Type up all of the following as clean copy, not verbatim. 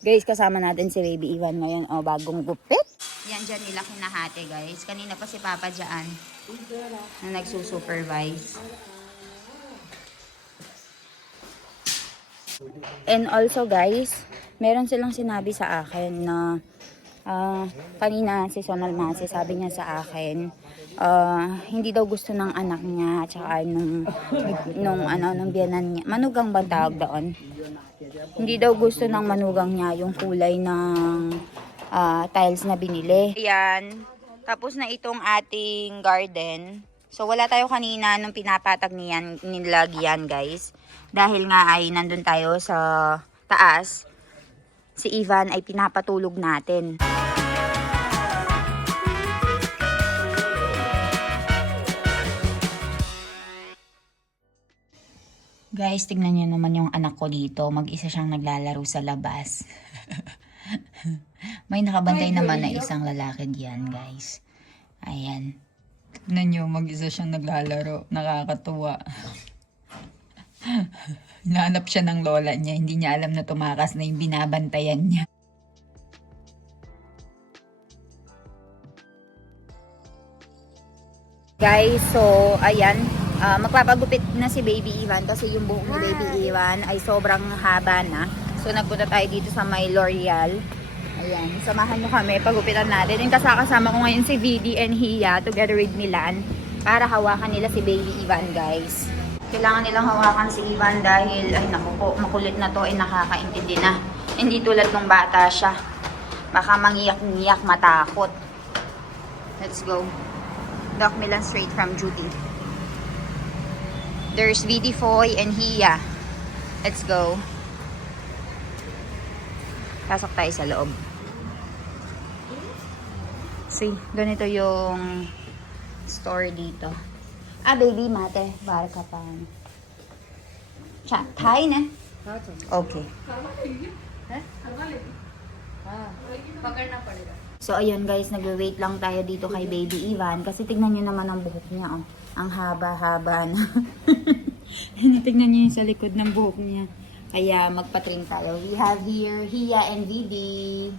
Guys, kasama natin si Baby Ivan ngayon. O, bagong gupit. Yan dyan nila kinahati, guys. Kanina pa si Papa dyan na nagsusupervise. And also, guys, meron silang sinabi sa akin na kanina si Sonal Masi, sabi niya sa akin, hindi daw gusto ng anak niya at saka nung biyanan niya. Manugang ba tawag doon? Hindi daw gusto ng manugang niya yung kulay ng tiles na binili. Ayan. Tapos na itong ating garden. So wala tayo kanina nung pinapatag nilagyan, guys. Dahil nga ay nandun tayo sa taas. Si Ivan ay pinapatulog natin. Guys, tignan niyo naman yung anak ko dito. Mag-isa siyang naglalaro sa labas. May nakabantay naman na isang lalaki diyan, guys. Ayan. Tignan niyo, mag-isa siyang naglalaro. Nakakatuwa. Hinahanap siya ng lola niya. Hindi niya alam na tumakas na yung binabantayan niya. Guys, so ayan, magpapagupit na si Baby Ivan kasi yung buhok ni Baby Ivan ay sobrang haba na. So nagpunta tayo dito sa may L'Oreal. Ayan, samahan nyo kami, pagupitan natin. And kasama ko ngayon si VD and Hia together with Milan para hawakan nila si Baby Ivan, guys. Kailangan nilang hawakan si Ivan dahil, ay naku po, makulit na to, ay nakakaintindi na. Hindi tulad nung bata siya. Baka mangiyak-ngiyak, matakot. Let's go. Doc Milan straight from duty. There's VD Foy and Hia. Let's go. Pasok tayo sa loob. See, ganito yung store dito. Baby, mate. Barka pa. Thai na? Okay. So, ayan guys, nag-wait lang tayo dito kay Baby Ivan. Kasi tignan nyo naman ang buhok niya, oh. Ang haba-haba na. Tignan nyo yung sa likod ng buhok niya. Kaya magpa-trim tayo. We have here Hia and Vivi.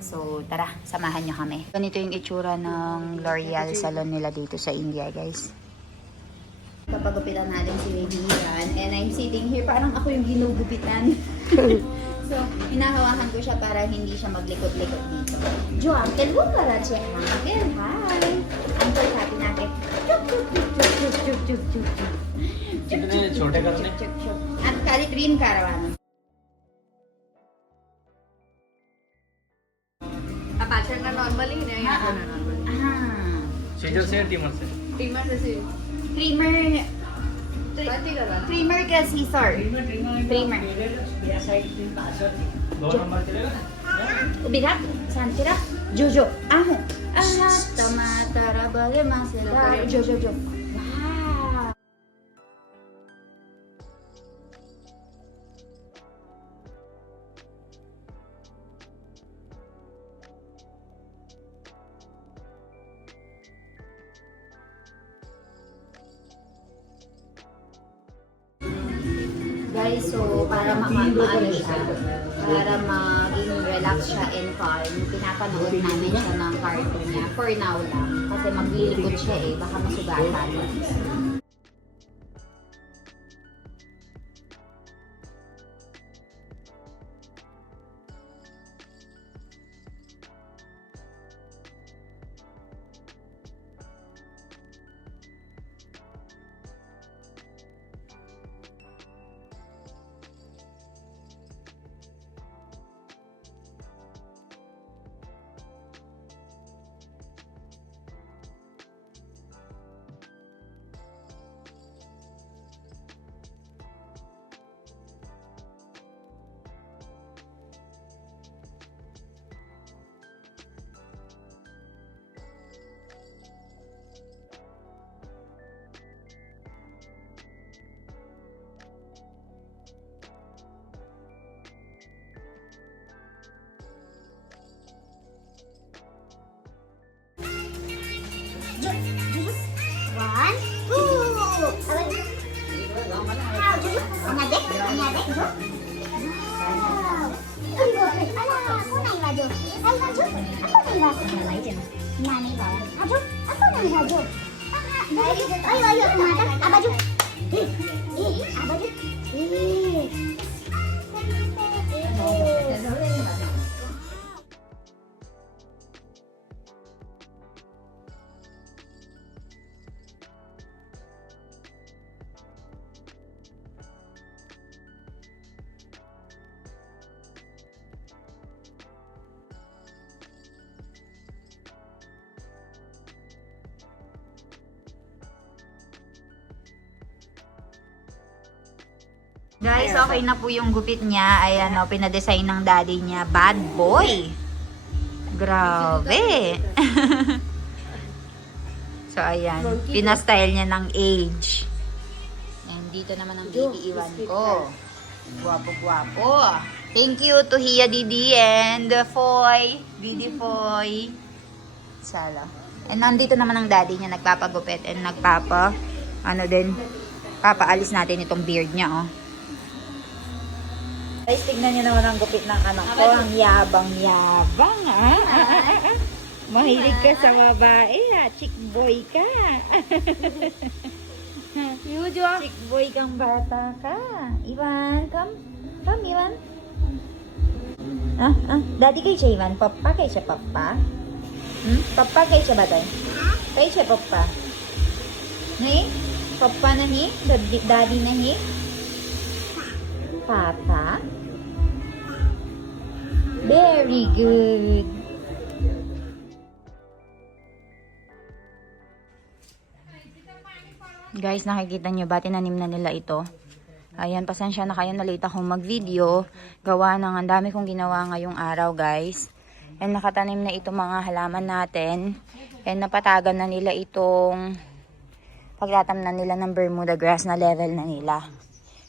So, tara, samahan nyo kami. Ganito yung itsura ng L'Oreal salon nila dito sa India, guys. Papagupitan natin si Baby Ivan. And I'm sitting here, parang ako yung ginugupitan. So, hinahawakan ko siya para hindi siya maglikot-likot dito. Jo, Uncle, huwag para siya. Uncle, hi! Uncle, happy natin. कितने छोटे करने At kali trim karawan. पाचन का नॉर्मल ही नहीं है सीजर से टीमर से टीमर से Trimmer. बाती करवाना Trimmer ka scissor. Trimmer. दो नंबर चलेगा ना Ubigat. Saan tira? Jojo. Aho. Tamatara bale masela. Jojo. Wow. Guys, so para maano siya, para maging relax siya and calm, pinapanood namin siya ng cartoon niya. For now lang. Kasi maglilikod siya baka masugatan. ayo, tumatak. Abaju. Abaju. Guys, okay na po yung gupit niya. Ayan o, pinadesign ng daddy niya. Bad boy! Grabe! So, ayan. Pinastyle niya ng age. And dito naman ang baby iwan ko. Guwapo-guwapo. Thank you to Hia Didi and Foy. Didi Foy. Sala. And nandito naman ang daddy niya. Nagpapagupit and papaalis natin itong beard niya, oh. Guys, tignan nyo naman ang gupit ng anak ko. Ang yabang-yabang, ah. Mahilig ka sa babae, ha. Chick boy ka. Chick boy kang bata ka. Iwan, come. Come, Iwan. Daddy kay siya, Iwan. Papa kay siya, papa. Papa kay siya ba tayo? Kay siya, papa. Nahi? Papa na hi? Daddy na hi? Papa? Very good. Guys, nakikita nyo ba? Tinanim na nila ito. Ayan, pasensya na kayo. Na-late akong mag-video. Gawa ng ang dami kong ginawa ngayong araw, guys. And nakatanim na itong mga halaman natin. And napatagan na nila itong pagtatam na nila ng Bermuda grass na level na nila.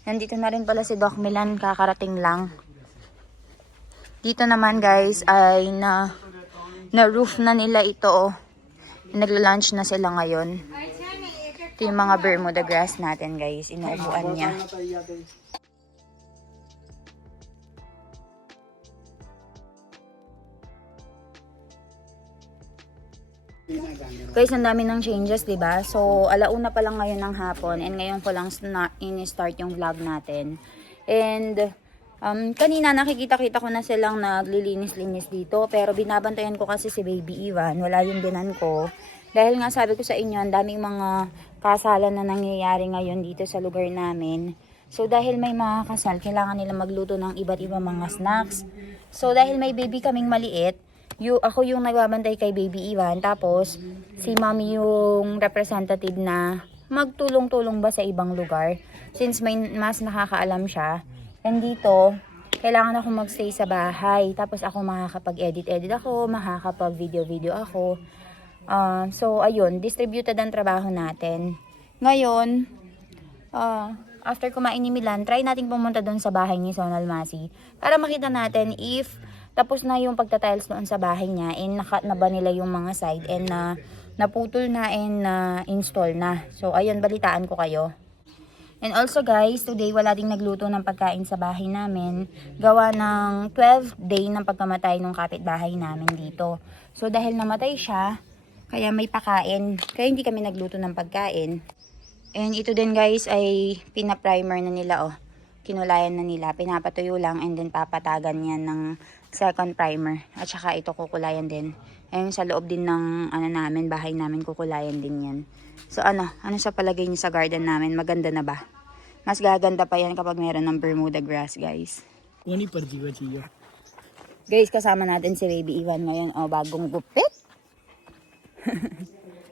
Nandito na rin pala si Doc Milan, kakarating lang. Dito naman guys ay na-roof na nila ito. Nagla-lunch na sila ngayon. Ito yung mga Bermuda grass natin guys, inuupuan niya. Guys, ang dami ng changes, diba? So, alauna pa lang ngayon ng hapon and ngayon ko lang in-start yung vlog natin. And, kanina nakikita-kita ko na silang naglilinis-linis dito. Pero binabantayan ko kasi si Baby Iwan. Wala yung binan ko. Dahil nga sabi ko sa inyo, ang daming mga kasalan na nangyayari ngayon dito sa lugar namin. So, dahil may mga kasal, kailangan nila magluto ng iba't ibang mga snacks. So, dahil may baby kaming maliit, ako yung nagbabantay kay Baby Iwan. Tapos, si Mommy yung representative na magtulong-tulong ba sa ibang lugar. Since may mas nakakaalam siya. And dito, kailangan ako magstay sa bahay. Tapos ako makakapag-edit ako, makakapag-video ako. So, ayun, distributed ang trabaho natin. Ngayon, after kumain ni Milan, try natin pumunta doon sa bahay ni Sonal Masi. Para makita natin if tapos na yung pagtatiles doon sa bahay niya and nakat na ba nila yung mga side and naputol na and install na. So, ayun, balitaan ko kayo. And also guys, today wala ding nagluto ng pagkain sa bahay namin. Gawa ng 12th day ng pagkamatay ng kapitbahay namin dito. So dahil namatay siya, kaya may pakain. Kaya hindi kami nagluto ng pagkain. And ito din guys ay pina-primer na nila, oh. Kinulayan na nila. Pinapatuyo lang and then papatagan yan ng second primer. At saka ito kukulayan din. Ayun sa loob din ng namin, bahay namin, kukulayan din yan. So ano sa palagay niyo sa garden namin? Maganda na ba? Mas gaganda pa yan kapag meron ng Bermuda grass, guys. Guys, kasama natin si Baby Iwan ngayon. Oh, bagong gupit.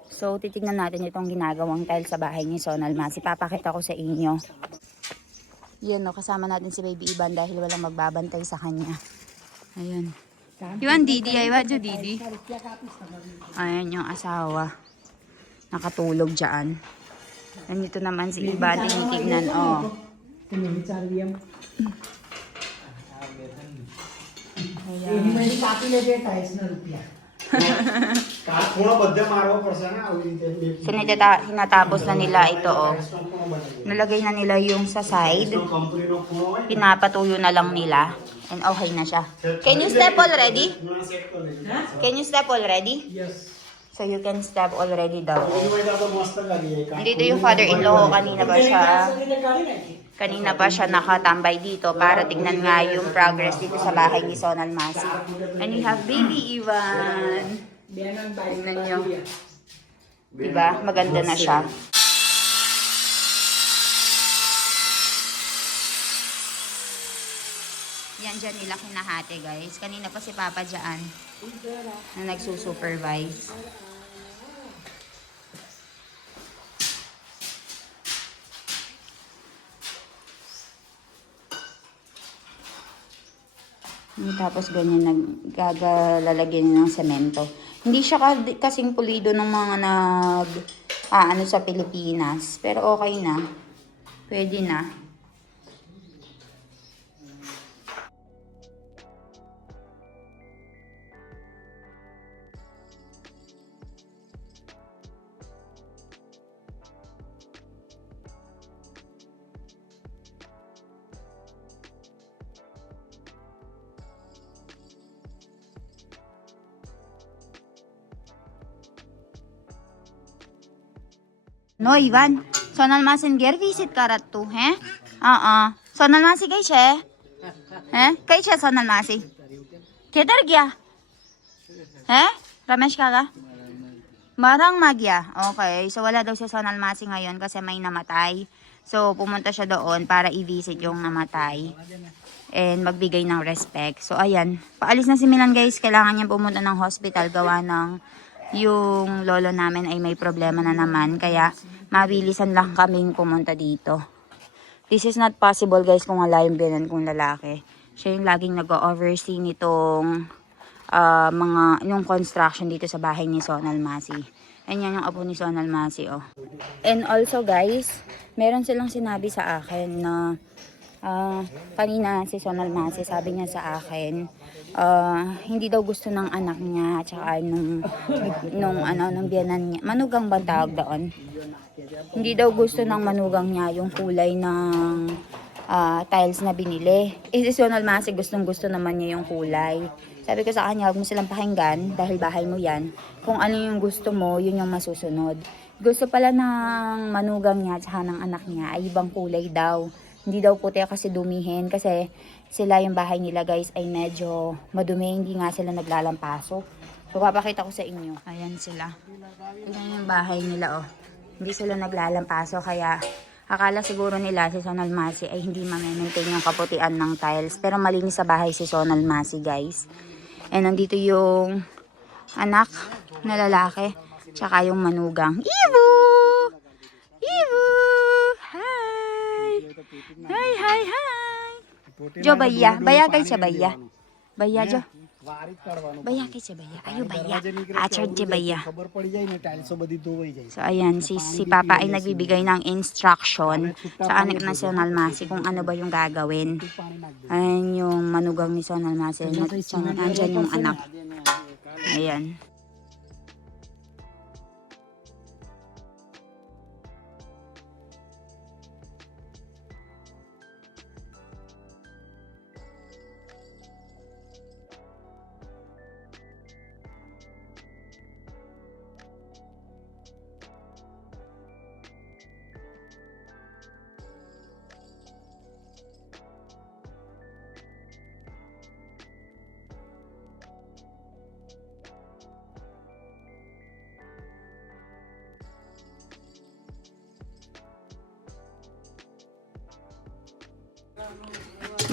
So, titignan natin itong ginagawang tile sa bahay ni Sonal Masi. Papakita ko sa inyo. Yan, oh, kasama natin si Baby Iwan dahil walang magbabantay sa kanya. Ayun. Iwan, Didi. Iwan, Didi. Ayan yung asawa. Nakatulog dyan. Nandito naman si Iba, tinitignan, oh. So, hinatapos na nila ito, oh. Nalagay na nila yung sa side. Pinapatuyo na lang nila. And okay na siya. Can you step already? Can you step already? Yes. So you can step already daw. मस्त गाडी आहे का Dito yung father-in-law ko, kanina pa siya nakatambay dito para tignan nga yung progress dito sa bahay ni Sonal Masi. And we have baby Ivan. Tignan nyo. Diba? Maganda na siya. Yan dyan nila kinahati guys. Kanina pa si Papa dyan na nagsusupervise. Tapos ganyan naglalagyan ng semento. Hindi siya kasing pulido ng mga ano sa Pilipinas. Pero okay na. Pwede na. No, Ivan. Sonal masin ger visit karat tu, he? Sonal masi kai छे? हैं? kai छे sonal masi? किधर गया? हैं? Ramesh kaga? Marang magya. Okay. So, wala daw si Sonal Masi ngayon kasi may namatay. So, pumunta siya doon para i-visit yung namatay. And magbigay ng respect. So, ayan. Paalis na si Milan, guys. Kailangan niya pumunta ng hospital. Gawa ng yung lolo namin ay may problema na naman. Kaya, mabilisan lang kaming pumunta dito. This is not possible, guys, kung wala yung biyanan kong lalaki. Siya yung laging nag-oversee nitong yung construction dito sa bahay ni Sonal Masi. Ayan yung apo ni Sonal Masi, oh. And also, guys, meron silang sinabi sa akin na kanina si Sonal Masi, sabi niya sa akin, hindi daw gusto ng anak niya at saka nung biyanan niya. Manugang ba tawag doon? Hindi daw gusto ng manugang niya yung kulay ng tiles na binili. Si Sonal Masi gustong gusto naman niya yung kulay. Sabi ko sa kanya, huwag mo silang pakinggan dahil bahay mo yan. Kung ano yung gusto mo, yun yung masusunod. Gusto pala ng manugang niya at saka ng anak niya ay ibang kulay daw. Hindi daw puti kasi dumihin kasi sila yung bahay nila, guys, ay medyo madumi. Hindi nga sila naglalampaso. So, papakita ko sa inyo. Ayan sila. Ayan yung bahay nila, oh. Hindi sila naglalampaso kaya akala siguro nila si Sonal Masi ay hindi ma-maintain yung kaputian ng tiles. Pero malinis sa bahay si Sonal Masi, guys. And nandito yung anak na lalaki. Tsaka yung manugang. Ivo! Ivo! Hi! Hi, hi, hi! Jo, baya. Baya kay siya, baya. Baya, Jo. Baya kay siya, baya. Ayo, baya. Achard siya, baya. So, ayan. Si Papa ay nagbibigay ng instruction sa anak na Sonal Masi kung ano ba yung gagawin. Ayan yung manugang ni Sonal Masi. Nandyan yung anak. Ayan.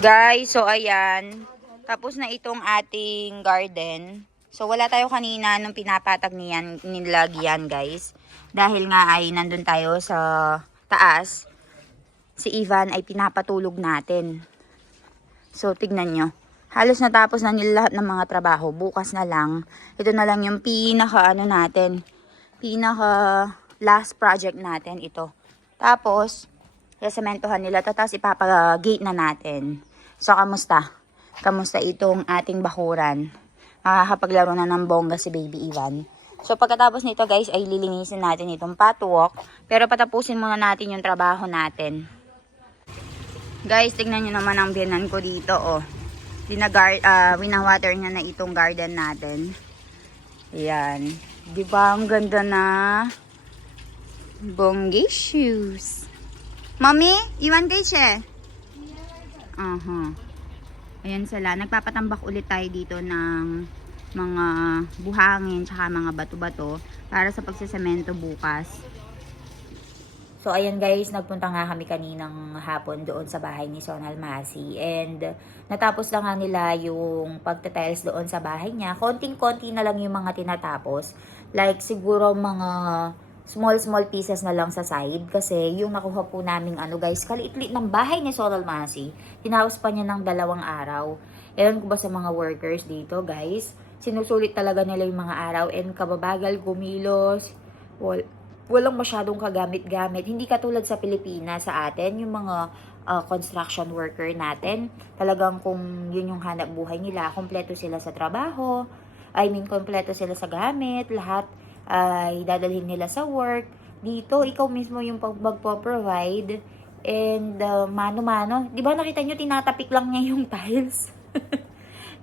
Guys, so ayan. Tapos na itong ating garden. So wala tayo kanina nung pinapatag nilagyan, guys. Dahil nga ay nandun tayo sa taas. Si Ivan ay pinapatulog natin. So tignan nyo. Halos natapos na nila lahat ng mga trabaho. Bukas na lang. Ito na lang yung pinaka last project natin ito. Tapos sementohan nila ito. Tapos ipapag-gate na natin. So, kamusta? Kamusta itong ating bakuran? Makakapaglaro na ng bongga si Baby Ivan. So, pagkatapos nito, guys, ay lilinisin natin itong patwalk. Pero patapusin muna natin yung trabaho natin. Guys, tignan nyo naman ang biyanan ko dito, oh. Winawater niya na itong garden natin. Ayan. Di ba ang ganda na? Bonggi shoes. Mommy, you want kay Ayan sila. Nagpapatambak ulit tayo dito ng mga buhangin tsaka mga bato-bato para sa pagsasemento bukas. So, ayan guys, nagpunta nga kami kaninang hapon doon sa bahay ni Sonal Masi. And, natapos lang nga nila yung pagtatiles doon sa bahay niya. Konting-konti na lang yung mga tinatapos. Like, siguro mga small pieces na lang sa side. Kasi, yung nakuha po naming guys, kaliit-liit ng bahay ni Sonal Masi. Tinapos pa niya ng 2 araw. Ewan ko ba sa mga workers dito, guys? Sinusulit talaga nila yung mga araw. And, kababagal, kumilos. Walang masyadong kagamit-gamit. Hindi katulad sa Pilipinas sa atin, yung mga construction worker natin, talagang kung yun yung hanap buhay nila, kompleto sila sa trabaho, kompleto sila sa gamit, lahat ay dadalhin nila sa work. Dito, ikaw mismo yung magpo-provide, and mano-mano. Di ba nakita nyo, tinatapik lang niya yung tiles?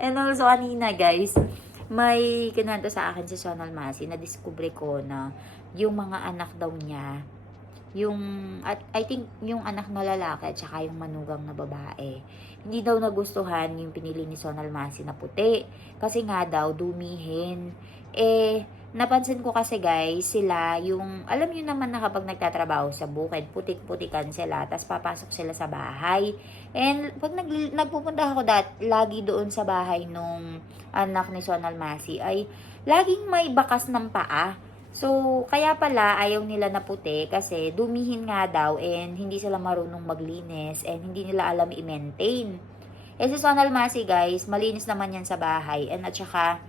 And also, kanina guys, may kinanta sa akin si Sonal Masi, na-discover ko na yung mga anak daw niya, I think yung anak na lalaki at saka yung manugang na babae, hindi daw nagustuhan yung pinili ni Sonal Masi na puti. Kasi nga daw, dumihin. Napansin ko kasi guys, sila yung, alam nyo naman na kapag nagtatrabaho sa bukid, putik-putikan sila, tas papasok sila sa bahay. And pag nagpupunta ako lagi doon sa bahay nung anak ni Sonal Masi, ay laging may bakas ng paa. So, kaya pala ayaw nila na puti kasi dumihin nga daw and hindi sila marunong maglinis and hindi nila alam i-maintain. Si Sonal Masi guys, malinis naman yan sa bahay and at saka,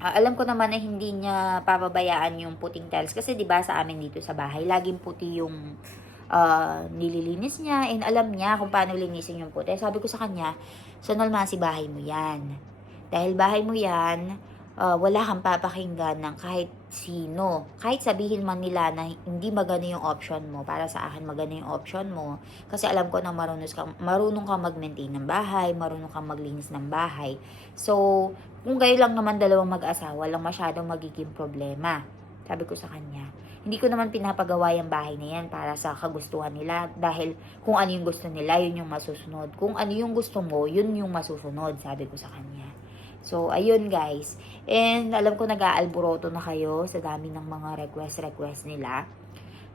alam ko naman na hindi niya papabayaan yung puting tiles kasi 'di ba sa amin dito sa bahay laging puti yung nililinis niya and alam niya kung paano linisin yung puti. Sabi ko sa kanya, Sonal Masi, bahay mo yan. Dahil bahay mo yan, wala kang papakinggan ng kahit sino. Kahit sabihin man nila na hindi maganda yung option mo, para sa akin maganda yung option mo. Kasi alam ko na marunong kang mag-maintain ng bahay, marunong kang maglinis ng bahay. So, kung kayo lang naman dalawang mag-asawa, lang masyadong magiging problema. Sabi ko sa kanya, hindi ko naman pinapagawa yung bahay na yan para sa kagustuhan nila. Dahil kung ano yung gusto nila, yun yung masusunod. Kung ano yung gusto mo, yun yung masusunod, sabi ko sa kanya. So, ayun guys. And alam ko nag-aalboroto na kayo sa dami ng mga request nila.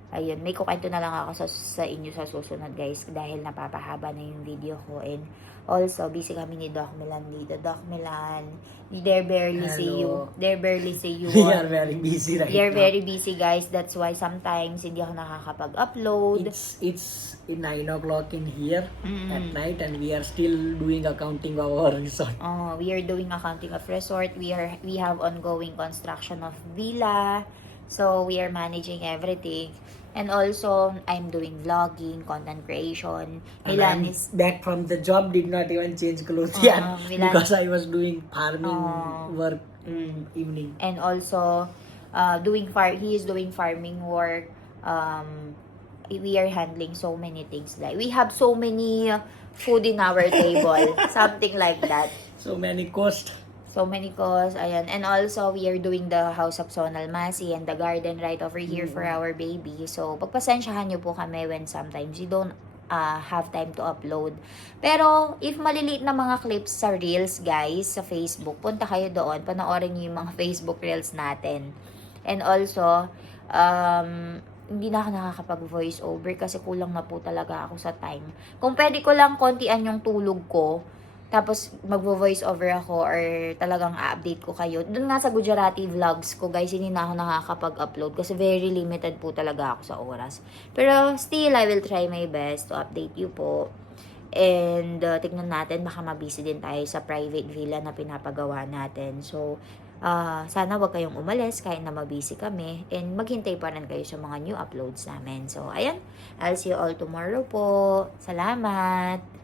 Ayun, may kukwento na lang ako sa inyo sa susunod guys dahil napapahaba na yung video ko. And also, busy kami ni Doc Milan dito. Doc Milan, they barely see you. They barely see you. We are very busy right They're now. very busy guys. That's why sometimes hindi ako nakakapag-upload. It's 9 o'clock in here at night and we are still doing accounting of our resort. We are doing accounting of resort. We have ongoing construction of villa. So, we are managing everything. And also, I'm doing vlogging, content creation. And Milan I'm is... back from the job, did not even change clothes yet Milan- because I was doing farming work evening. And also, he is doing farming work. We are handling so many things. Like, we have so many food in our table. Something like that. So many costs. So many cause, ayan. And also, we are doing the House of Sonal Masi and the garden right over here for our baby. So, pagpasensyahan nyo po kami when sometimes you don't have time to upload. Pero, if maliliit na mga clips sa Reels, guys, sa Facebook, punta kayo doon, panoorin nyo yung mga Facebook Reels natin. And also, hindi na ako nakakapag-voice over kasi kulang na po talaga ako sa time. Kung pwede ko lang kontian yung tulog ko, tapos magvo-voice over ako or talagang a-update ko kayo. Doon nga sa Gujarati vlogs ko guys, hindi na ako nakakapag-upload kasi very limited po talaga ako sa oras. Pero still, I will try my best to update you po. And tignan natin, baka mabisi din tayo sa private villa na pinapagawa natin. So, sana wag kayong umalis kahit na mabisi kami. And maghintay pa rin kayo sa mga new uploads namin. So, ayan. I'll see you all tomorrow po. Salamat!